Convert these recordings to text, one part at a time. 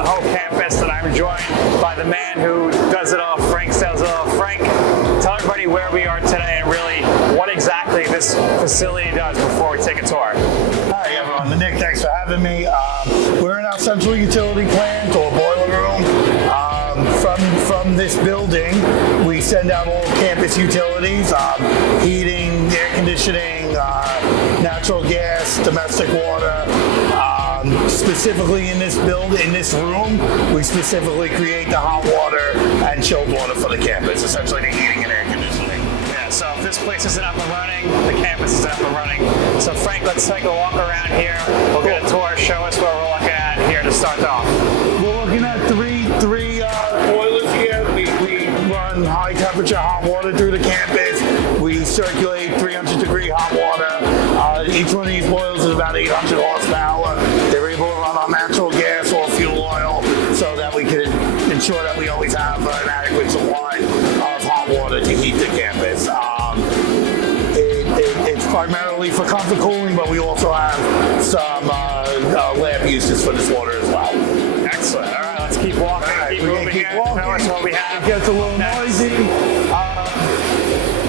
the whole campus, and I'm joined by the man who does it all, Frank Salzone. Frank, tell everybody where we are today and really what exactly this facility does before we take a tour. Hi everyone, Nick, thanks for having me. We're in our central utility plant or boiler room. From this building, we send out all campus utilities, heating, air conditioning, natural gas, domestic water. Specifically in this room, we specifically create the hot water and chilled water for the campus, essentially the heating and air conditioning. Yeah, so if this place isn't up and running, the campus isn't up and running. So Frank, let's take a walk around here. We'll get a tour, show us what we're looking at here to start off. We're looking at three boilers here. We run high temperature hot water through the campus. We circulate 300-degree hot water. Each one of these boilers is about 800 horsepower. They're able to run on natural gas or fuel oil so that we can ensure that we always have an adequate supply of hot water to heat the campus. It's primarily for comfort cooling, but we also have some lab uses for this water as well. Excellent. All right, let's keep walking. Right, keep moving here. Tell us what we have. It gets a little noisy.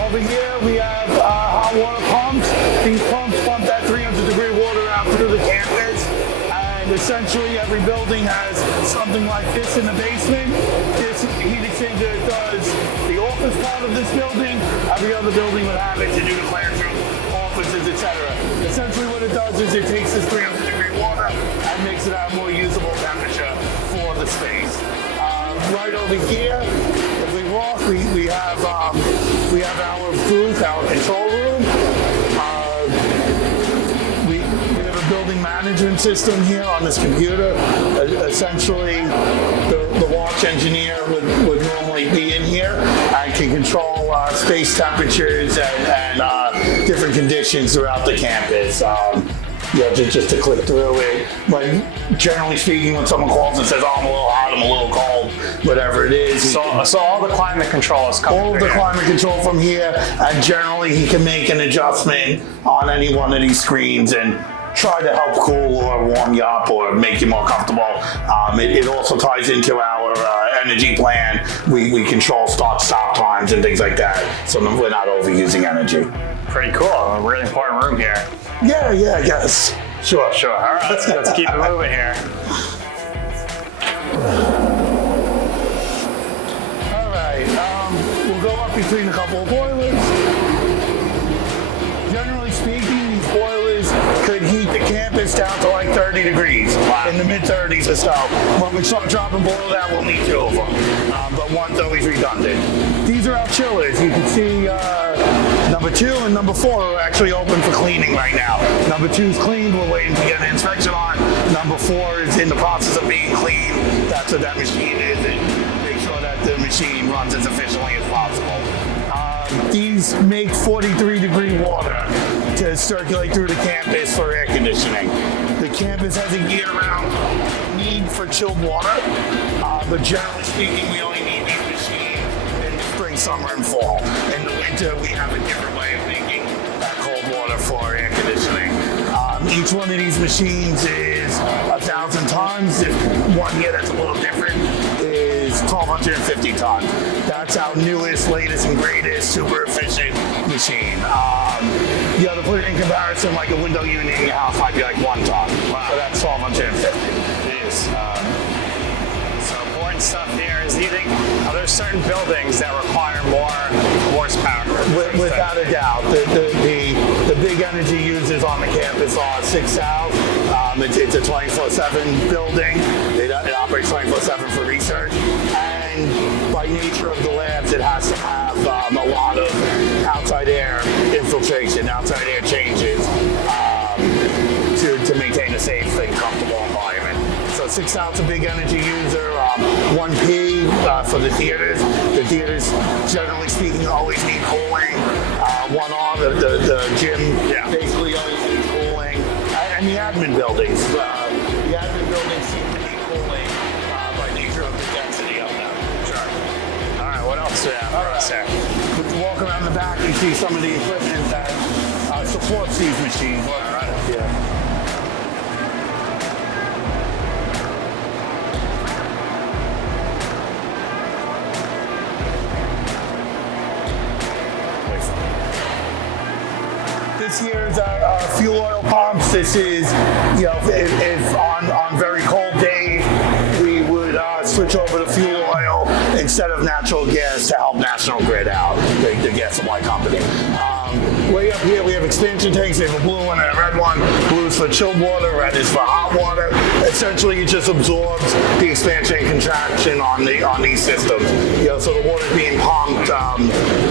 Over here we have hot water pumps. These pumps pump that 300-degree water out through the campus. And essentially every building has something like this in the basement. This heat exchanger does the office part of this building. Every other building would have it to do the classroom, offices, etc. Essentially what it does is it takes this 300-degree water and makes it at a more usable temperature for the space. Right over here, if we walk, we have our booth, our control room. We have a building management system here on this computer. Essentially, the watch engineer would normally be in here and can control space temperatures and different conditions throughout the campus. Just to click through it. But generally speaking, when someone calls and says, "Oh, I'm a little hot, I'm a little cold," whatever it is. So all the climate control is coming. All of the climate control from here, and generally he can make an adjustment on any one of these screens and try to help cool or warm you up or make you more comfortable. It also ties into our energy plan. We control start-stop times and things like that, so we're not overusing energy. Pretty cool. A really important room here. Yeah, I guess. Sure. All right, let's keep it moving here. All right, we'll go up between a couple of boilers. Generally speaking, these boilers could heat the campus down to like 30 degrees, in the mid-30s or so. When we start dropping boilers out, we'll need two of them, but one's always redundant. These are our chillers. You can see number 2 and number 4 are actually open for cleaning right now. Number 2 is cleaned. We're waiting to get an inspection on. Number 4 is in the process of being cleaned. That's what that machine is, and make sure that the machine runs as efficiently as possible. These make 43-degree water to circulate through the campus for air conditioning. The campus has a year-round need for chilled water, but generally speaking, we only need these machines in the spring, summer, and fall. In the winter, we have a different way of making that cold water for air conditioning. Each one of these machines is 1,000 tons. One here that's a little different is 1,250 tons. That's our newest, latest, and greatest super efficient machine. To put it in comparison, like a window unit in your house might be like 1 ton. Wow. So that's 1,250. Jeez. So important stuff here. Are there certain buildings that require more horsepower? Without a doubt. The big energy users on the campus are 6 South. It's a 24/7 building. It operates 24/7 for research. And by nature of the labs, it has to have a lot of outside air infiltration, outside air changes to maintain a safe and comfortable environment. So 6 South's a big energy user. 1P for the theaters. The theaters, generally speaking, always need cooling. 1R, the gym, basically always needs cooling. And the admin buildings. The admin buildings seem to need cooling by nature of the density of them. Sure. All right, what else do we have? All right. If you walk around the back, you see some of the equipment that supports these machines. All right. Yeah. is our fuel oil pumps. This is, you know, if on very cold days, we would switch over to fuel oil instead of natural gas to help National Grid out, the gas supply company. Way up here, we have expansion tanks. We have a blue one and a red one. Blue is for chilled water, red is for hot water. Essentially, it just absorbs the expansion and contraction on these systems. You know, so the water is being pumped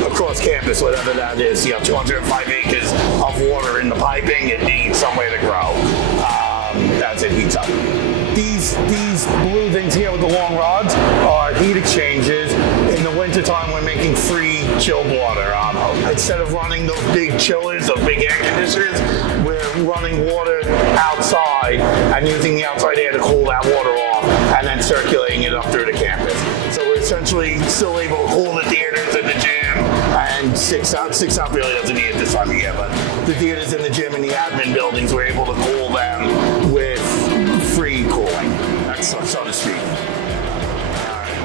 across campus, whatever that is. You know, 205 acres of water in the piping. It needs somewhere to grow as it heats up. These blue things here with the long rods are heat exchangers. In the wintertime, we're making free chilled water. Instead of running those big chillers, those big air conditioners, we're running water outside and using the outside air to cool that water off and then circulating it up through the campus. So we're essentially still able to cool the theaters and the gym, and six out really doesn't need it this time of year, but the theaters and the gym and the admin buildings, we're able to cool them with free cooling, so to speak.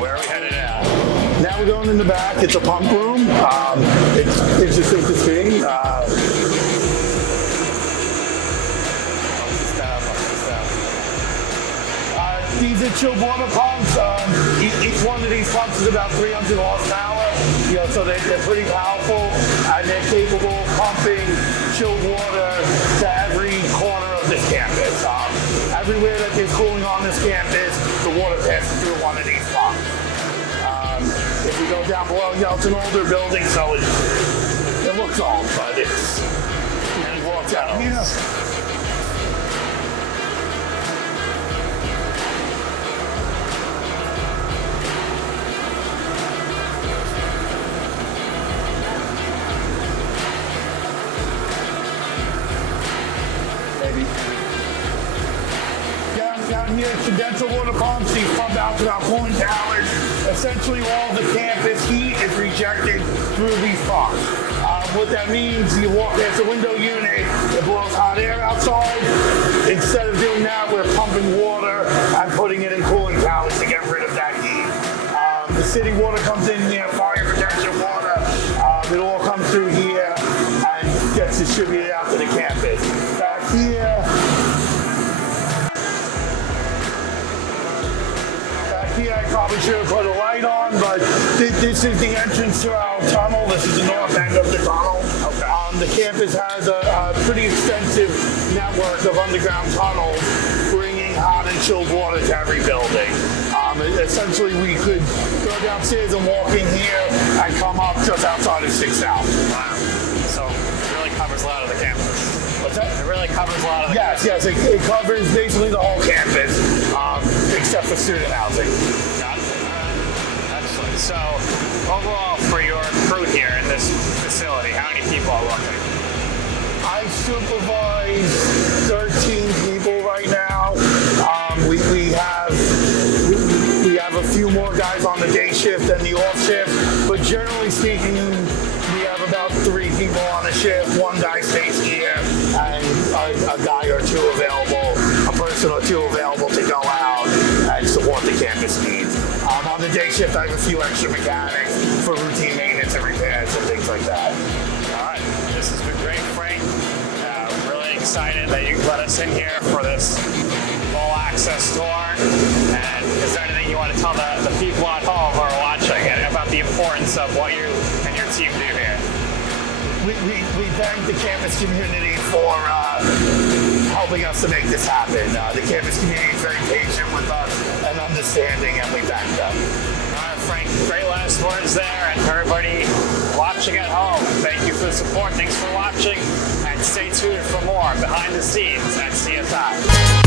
Where are we headed at? Now we're going in the back. It's a pump room. It's interesting to see. These are chilled water pumps. Each one of these pumps is about 300 horsepower. You know, so they're pretty powerful, and they're capable of pumping chilled water to every corner of this campus. Everywhere that there's cooling on this campus, the water passes through one of these pumps. If we go down below, you know, it's an older building, so it looks old, but it's walked out here. Down here, condenser water pumps, these pump out to our cooling towers. Essentially, all the campus heat is rejected through these pumps. What that means, you walk past the window unit, it blows hot air outside. Instead of doing that, we're pumping water and putting it in cooling towers to get rid of that heat. The city water comes in here, fire protection water. It all comes through here and gets distributed out to the campus. Back here, I probably should have put a light on, but this is the entrance to our tunnel. This is the north end of the tunnel. Okay. The campus has a pretty extensive network of underground tunnels bringing hot and chilled water to every building. Essentially, we could go downstairs and walk in here and come up just outside of 6th South. Wow. So it really covers a lot of the campus. What's that? It really covers a lot of the campus. Yes, it covers basically the whole campus, except for student housing. Got it. Excellent. So overall, for your crew here in this facility, how many people are working? I supervise 13 people right now. We have a few more guys on the day shift than the off shift, but generally speaking, we have about 3 people on a shift. One guy stays here, and a guy or two available, a person or two available to go out and support the campus needs. On the day shift, I have a few extra mechanics for routine maintenance and repairs and things like that. All right, this has been great, Frank. Really excited that you let us in here for this full access tour. And is there anything you want to tell the people at home who are watching about the importance of what you and your team do here? We thank the campus community for helping us to make this happen. The campus community is very patient with us and understanding, and we thank them. All right, Frank, great last words there. And for everybody watching at home, thank you for the support. Thanks for watching, and stay tuned for more behind the scenes at CSI.